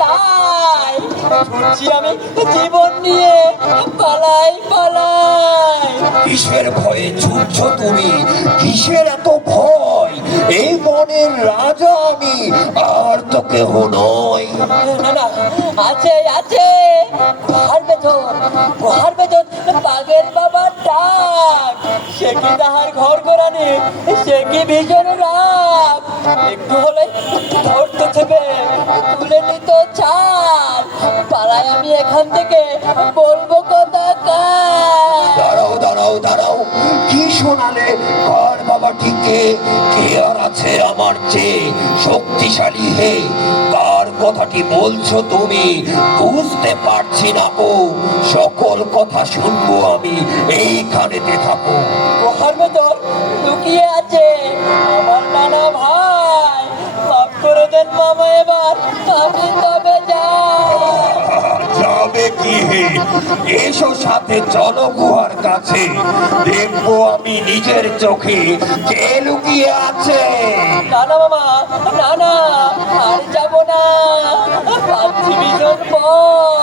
তাই ছুটছি আমি জীবন নিয়ে, পালাই পালাই। কিসের ভয়ে ছুটছো তুমি? কিসের এত ভয়? এই বনের রাজা আমি, আর তো কেহ নয়। না না, আছে আছে, গুহার ভেতর বাঘের বাবার ডাক। সে কি তাহার ঘর ঘোরানি, সে কি ভীষণ রাগ। একটু হলে ধরতে চেপে তুলে নিত ছাড়। পালাই আমি এখান থেকে, বলবো কথা কার। দাঁড়াও দাঁড়াও দাঁড়াও, কি শোনালে? কার বাবা টিকে? কে আর আছে আমার চেয়ে শক্তিশালী? হে, কার কথাটি বলছো তুমি? বুঝতে পারছি না। ও সকল কথা শুনবো আমি, এইখানেতে থাকো। গুহার ভেতর লুকিয়ে আছে আমার নানা ভাই। মাফ করে দেন মামা, এবার আমি তবে যাই। যাবে কি হে? এসো সাথে, চলো গুহার কাছে, দেখবো আমি নিজের চোখে কে লুকিয়ে আছে। না না মামা, না না, আর যাবো না, পাচ্ছি ভীষণ ভয়।